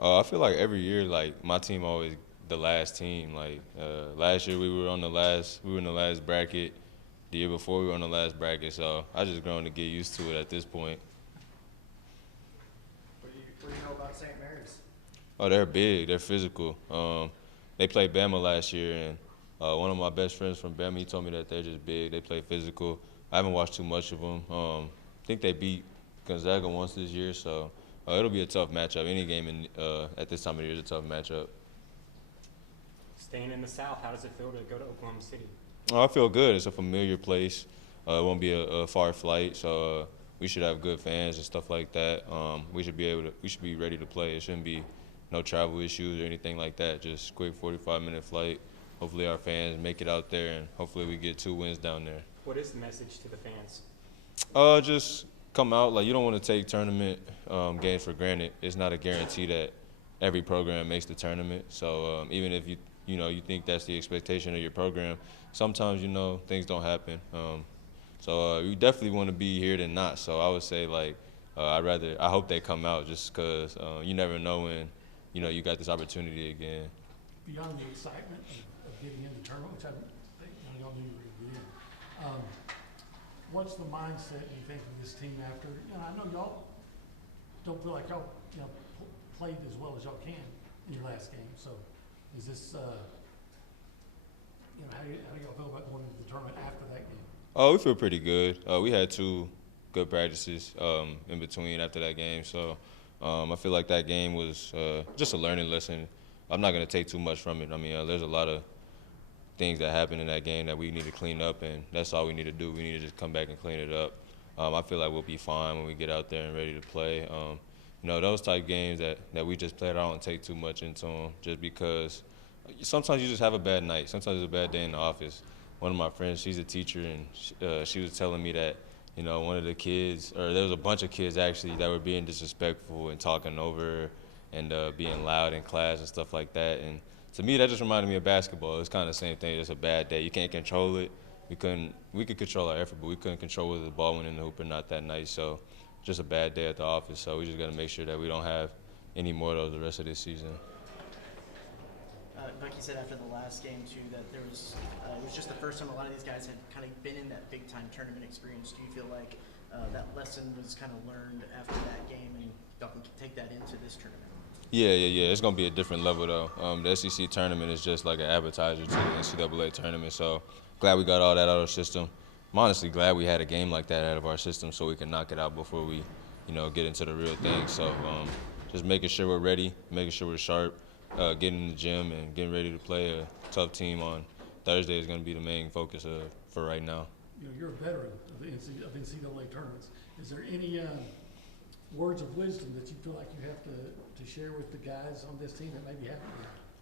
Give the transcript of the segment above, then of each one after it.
I feel like every year, like my team always the last team. Like last year we were in the last bracket. The year before we were in the last bracket, so I just grown to get used to it at this point. What do you know about St. Mary's? Oh, they're big. They're physical. They played Bama last year, and one of my best friends from Bama, he told me that they're just big. They play physical. I haven't watched too much of them. I think they beat Gonzaga once this year, so it'll be a tough matchup. Any game at this time of the year is a tough matchup. Staying in the South, how does it feel to go to Oklahoma City? Oh, I feel good. It's a familiar place. It won't be a far flight, so we should have good fans and stuff like that. We should be ready to play. It shouldn't be no travel issues or anything like that. Just quick 45-minute flight. Hopefully our fans make it out there, and hopefully we get 2 wins down there. What is the message to the fans? Just come out. Like you don't want to take tournament games for granted. It's not a guarantee that every program makes the tournament. So even if you think that's the expectation of your program, sometimes things don't happen. So you definitely want to be here than not. So I would say I hope they come out just because you never know when you got this opportunity again. Beyond the excitement of getting in the tournament, which I think y'all knew you were going to get in, what's the mindset you think of this team after? I know y'all don't feel like y'all played as well as y'all can in your last game. So is this how do y'all feel about going into the tournament after that game? Oh, we feel pretty good. We had 2 good practices in between after that game, so I feel like that game was just a learning lesson. I'm not going to take too much from it. I mean, there's a lot of things that happened in that game that we need to clean up, and that's all we need to do. We need to just come back and clean it up. I feel like we'll be fine when we get out there and ready to play. Those type games that we just played, I don't take too much into them just because sometimes you just have a bad night. Sometimes it's a bad day in the office. One of my friends, she's a teacher, and she was telling me that, one of the kids, or there was a bunch of kids actually that were being disrespectful and talking over her and being loud in class and stuff like that. And to me, that just reminded me of basketball. It's kind of the same thing. It's a bad day. You can't control it. We could control our effort, but we couldn't control whether the ball went in the hoop or not that night. So just a bad day at the office. So we just got to make sure that we don't have any more of those the rest of this season. Like you said after the last game too, that it was just the first time a lot of these guys had kind of been in that big time tournament experience. Do you feel like that lesson was kind of learned after that game, and y'all can take that into this tournament? Yeah. It's gonna be a different level though. The SEC tournament is just like an appetizer to the NCAA tournament. So glad we got all that out of our system. I'm honestly glad we had a game like that out of our system so we can knock it out before we, get into the real thing. So just making sure we're ready, making sure we're sharp, getting in the gym and getting ready to play a tough team on Thursday is going to be the main focus for right now. You're a veteran of the NCAA tournaments. Is there any words of wisdom that you feel like you have to share with the guys on this team that maybe haven't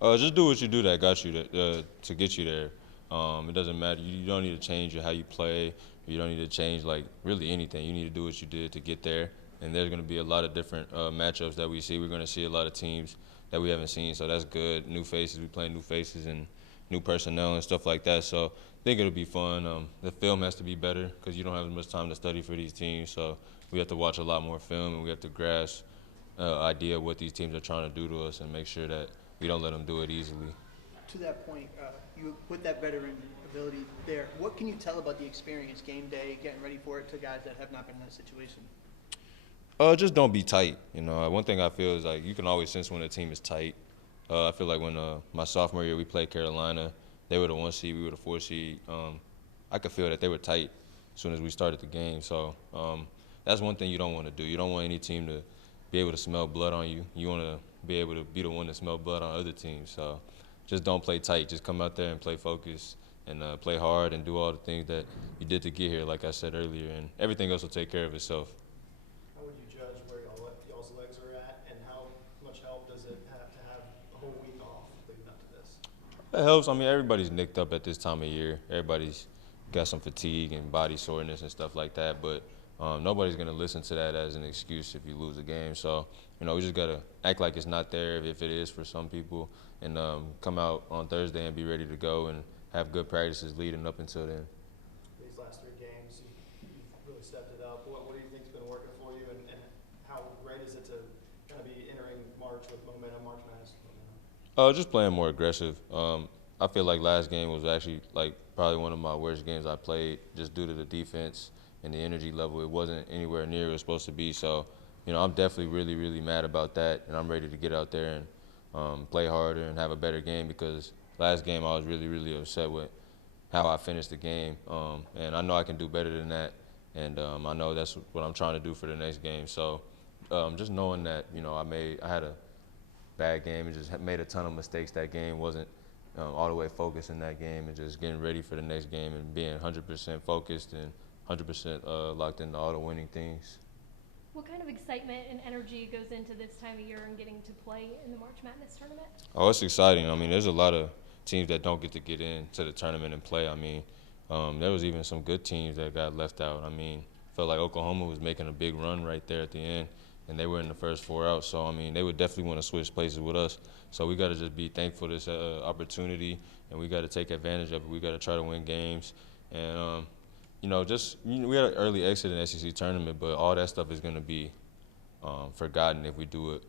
yet? Just do what you do that got you to get you there. It doesn't matter. You don't need to change how you play. You don't need to change really anything. You need to do what you did to get there. And there's going to be a lot of different matchups that we see. We're going to see a lot of teams that we haven't seen, so that's good. New faces, we play new faces and new personnel and stuff like that. So I think it'll be fun. The film has to be better because you don't have as much time to study for these teams. So we have to watch a lot more film and we have to grasp idea of what these teams are trying to do to us and make sure that we don't let them do it easily. To that point, you with that veteran ability there, what can you tell about the experience, game day, getting ready for it, to guys that have not been in that situation? Just don't be tight. One thing I feel is you can always sense when a team is tight. I feel like when my sophomore year we played Carolina, they were the 1 seed, we were the 4 seed. I could feel that they were tight as soon as we started the game. So that's one thing you don't want to do. You don't want any team to be able to smell blood on you. You want to be able to be the one to smell blood on other teams. So just don't play tight. Just come out there and play focused and play hard and do all the things that you did to get here, like I said earlier, and everything else will take care of itself. How would you judge where y'all's legs are at, and how much help does it have to have a whole week off leading up to this? It helps. I mean, everybody's nicked up at this time of year. Everybody's got some fatigue and body soreness and stuff like that, but nobody's going to listen to that as an excuse if you lose a game. So, we just got to act like it's not there if it is for some people and come out on Thursday and be ready to go and have good practices leading up until then. These last 3 games, you've really stepped it up. What do you think's been working for you, and how great is it to kind of be entering March with momentum, March Madness momentum? Just playing more aggressive. I feel like last game was actually like probably one of my worst games I played, just due to the defense and the energy level. It wasn't anywhere near where it was supposed to be. So, I'm definitely really, really mad about that, and I'm ready to get out there and play harder and have a better game, because last game I was really, really upset with how I finished the game, and I know I can do better than that, and I know that's what I'm trying to do for the next game. So, just knowing that I had a bad game and just made a ton of mistakes that game, wasn't all the way focused in that game, and just getting ready for the next game and being 100% focused and 100% locked into all the winning things. What kind of excitement and energy goes into this time of year and getting to play in the March Madness tournament? Oh, it's exciting. I mean, there's a lot of teams that don't get to get into the tournament and play. I mean, there was even some good teams that got left out. I mean, felt like Oklahoma was making a big run right there at the end, and they were in the first 4 out. So, I mean, they would definitely want to switch places with us. So we got to just be thankful for this opportunity, and we got to take advantage of it. We got to try to win games. And, we had an early exit in the SEC tournament, but all that stuff is going to be forgotten if we do it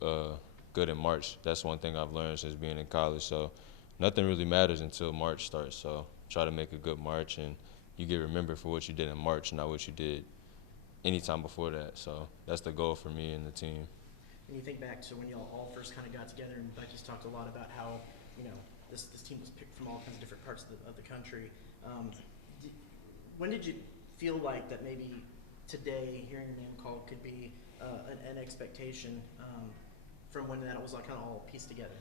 good in March. That's one thing I've learned since being in college. So nothing really matters until March starts. So try to make a good March, and you get remembered for what you did in March, not what you did any time before that. So that's the goal for me and the team. And you think back to when y'all all first kind of got together, and Becky's talked a lot about how this team was picked from all kinds of different parts of the country. When did you feel like that maybe today hearing your name called could be an expectation from when that was like kind of all pieced together?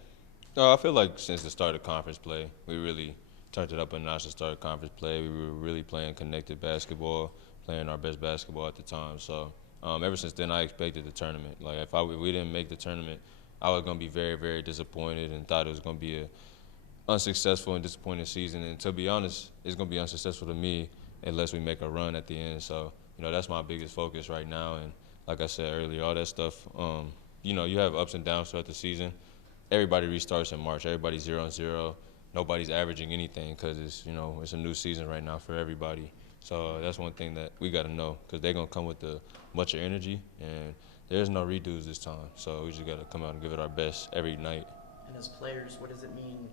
I feel like since the start of conference play, we really turned it up a notch to start conference play. We were really playing connected basketball, playing our best basketball at the time. So ever since then, I expected the tournament. Like if we didn't make the tournament, I was going to be very, very disappointed and thought it was going to be a unsuccessful and disappointing season. And to be honest, it's going to be unsuccessful to me unless we make a run at the end. So, that's my biggest focus right now. And like I said earlier, all that stuff, you have ups and downs throughout the season. Everybody restarts in March. Everybody's 0-0. Nobody's averaging anything because it's a new season right now for everybody. So that's one thing that we got to know, because they're going to come with a bunch of energy, and there's no redos this time. So we just got to come out and give it our best every night. And as players, what does it mean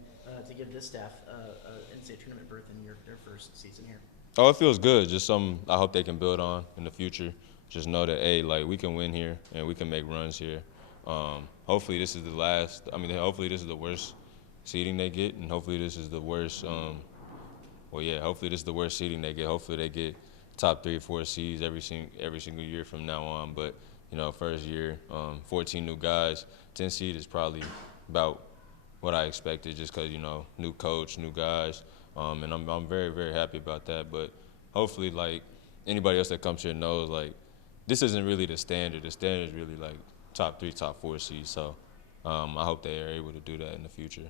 to give this staff an NCAA tournament berth in their first season here? Oh, it feels good. Just something I hope they can build on in the future. Just know that, hey, like, we can win here and we can make runs here. Hopefully this is the last. I mean, hopefully this is the worst seeding they get, and hopefully this is the worst. Hopefully this is the worst seeding they get. Hopefully they get top 3 or 4 seeds every single year from now on. But first year, 14 new guys, 10 seed is probably about what I expected, just because new coach, new guys. And I'm very, very happy about that. But hopefully, like, anybody else that comes here knows, like, this isn't really the standard. The standard is really, like, top 3, top 4 seeds. So I hope they are able to do that in the future.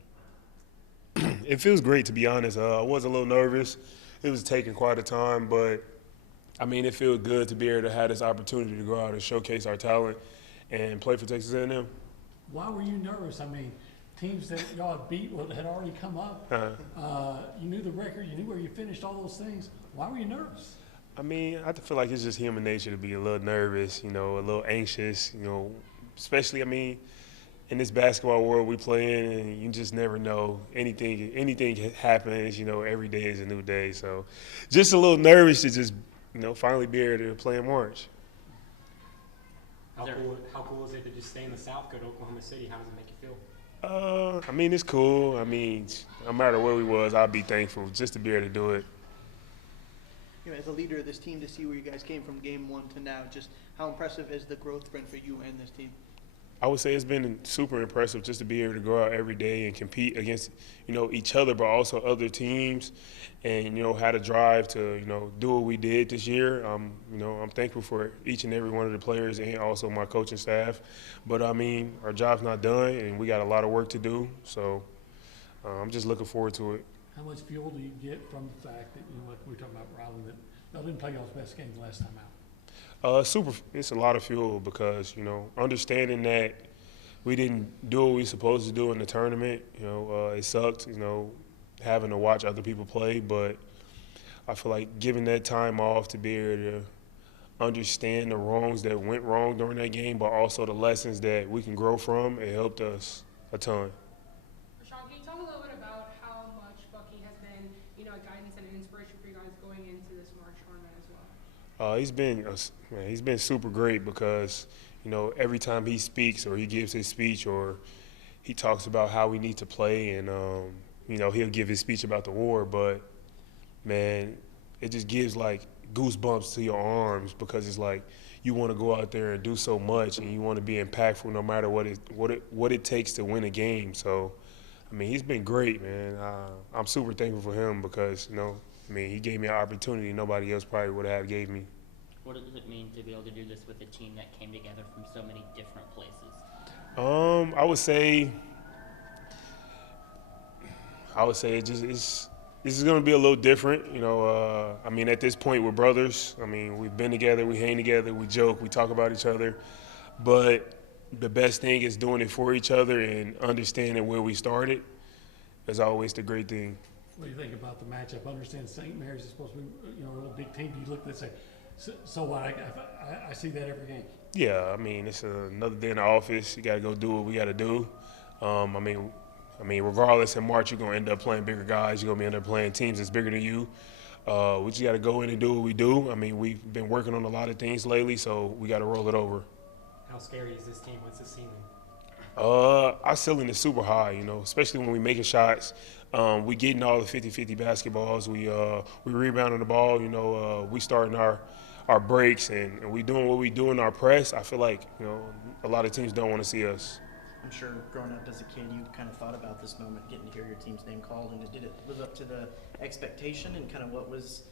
It feels great, to be honest. I was a little nervous. It was taking quite a time. But, I mean, it feels good to be able to have this opportunity to go out and showcase our talent and play for Texas A&M. Why were you nervous? I mean, teams that y'all had beat had already come up. You knew the record. You knew where you finished, all those things. Why were you nervous? I mean, I feel like it's just human nature to be a little nervous, a little anxious, especially, I mean, in this basketball world we play in, and you just never know. Anything happens, every day is a new day. So just a little nervous to just, finally be able to play in March. How cool is it to just stay in the South, go to Oklahoma City? How does it make you feel? I mean, it's cool. I mean, no matter where we was, I'd be thankful just to be able to do it. As a leader of this team, to see where you guys came from game 1 to now, just how impressive has the growth been for you and this team? I would say it's been super impressive just to be able to go out every day and compete against, each other, but also other teams, and, how to drive to, do what we did this year. I'm thankful for each and every one of the players and also my coaching staff. But, I mean, our job's not done, and we got a lot of work to do. So I'm just looking forward to it. How much fuel do you get from the fact that, like we were talking about Rylan, that y'all didn't play y'all's best game last time out? It's a lot of fuel because, understanding that we didn't do what we supposed to do in the tournament, it sucked, having to watch other people play. But I feel like giving that time off to be able to understand the wrongs that went wrong during that game, but also the lessons that we can grow from, it helped us a ton. Rashaun, can you talk a little bit about how much Bucky has been, a guidance and an inspiration for you guys going into this March tournament as well? He's been super great because every time he speaks or he gives his speech or he talks about how we need to play and he'll give his speech about the war, but man, it just gives like goosebumps to your arms because it's like you want to go out there and do so much and you want to be impactful no matter what it takes to win a game. So he's been great, man. I'm super thankful for him because he gave me an opportunity nobody else probably would have gave me. What does it mean to be able to do this with a team that came together from so many different places? I would say this is going to be a little different. At this point we're brothers. We've been together, we hang together, we joke, we talk about each other. But the best thing is doing it for each other and understanding where we started is always the great thing. What do you think about the matchup? I understand St. Mary's is supposed to be, a real big team. Do you look at this and say, so what? I see that every game. Yeah, it's another day in the office. You got to go do what we got to do. Regardless, in March, you're going to end up playing bigger guys. You're going to end up playing teams that's bigger than you. We just got to go in and do what we do. We've been working on a lot of things lately, so we got to roll it over. How scary is this team? What's the ceiling? Our ceiling is super high, especially when we making shots. We getting all the 50-50 basketballs. We rebounding the ball. We starting our breaks and we doing what we do in our press. I feel like a lot of teams don't want to see us. I'm sure growing up as a kid, you kind of thought about this moment, getting to hear your team's name called, and did it live up to the expectation? And kind of what was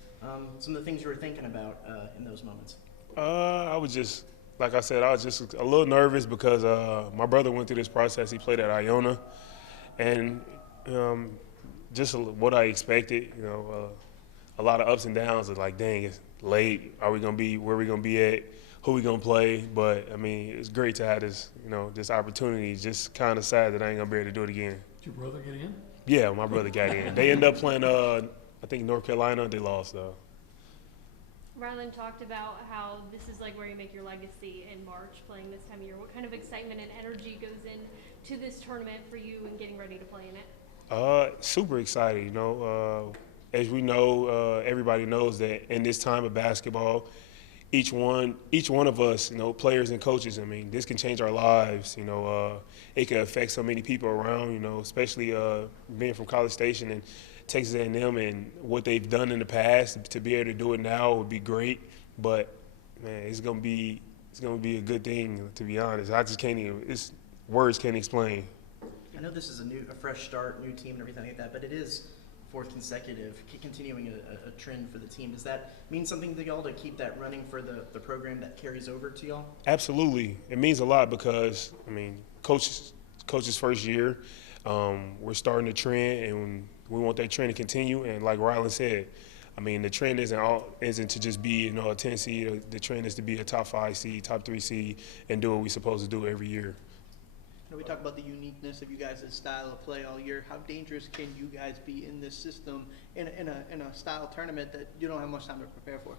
some of the things you were thinking about in those moments? I was just, like I said, I was just a little nervous because my brother went through this process. He played at Iona, and just what I expected. A lot of ups and downs. Of like, dang, it's late. Are we gonna be where we gonna be at? Who we gonna play? But it's great to have this, this opportunity. Just kind of sad that I ain't gonna be able to do it again. Did your brother get in? Yeah, my brother got in. They ended up playing, I think North Carolina. They lost though. Rylan talked about how this is like where you make your legacy in March, playing this time of year. What kind of excitement and energy goes into this tournament for you and getting ready to play in it? Super excited. As we know, everybody knows that in this time of basketball, each one of us, players and coaches, this can change our lives. It can affect so many people around, especially being from College Station and Texas A&M and what they've done in the past. To be able to do it now would be great, but man, it's gonna be a good thing. To be honest, I just can't even. Words can't explain. I know this is a fresh start, new team, and everything like that, but it is fourth consecutive, continuing a trend for the team. Does that mean something to y'all to keep that running for the program that carries over to y'all? Absolutely, it means a lot because coach's first year, we're starting a trend and we want that trend to continue. And like Rylan said, the trend isn't to just be a 10 seed. The trend is to be a top 5 seed, top 3 seed, and do what we're supposed to do every year. We talk about the uniqueness of you guys' style of play all year. How dangerous can you guys be in this system in a style tournament that you don't have much time to prepare for?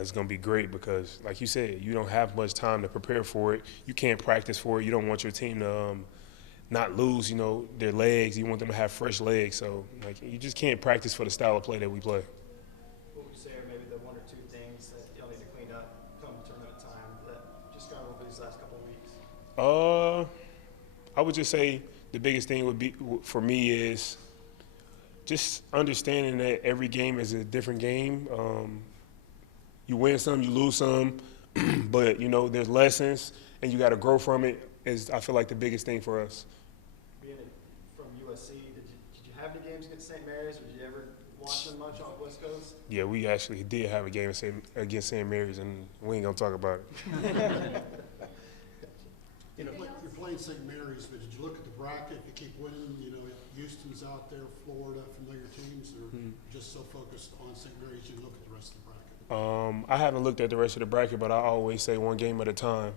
It's going to be great because, like you said, you don't have much time to prepare for it. You can't practice for it. You don't want your team to not lose, their legs. You want them to have fresh legs. So, you just can't practice for the style of play that we play. What would you say are maybe the one or two things that y'all need to clean up come tournament time that just got over these last couple of weeks? I would just say the biggest thing would be for me is just understanding that every game is a different game. You win some, you lose some, but there's lessons and you got to grow from it. Is I feel like the biggest thing for us. Being from USC, did you have any games against St. Mary's? Did you ever watch them much on the West Coast? Yeah, we actually did have a game against St. Mary's, and we ain't gonna talk about it. You're playing St. Mary's, but did you look at the bracket? If you keep winning, Houston's out there, Florida, familiar teams, or just so focused on St. Mary's, you look at the rest of the bracket? I haven't looked at the rest of the bracket, but I always say one game at a time.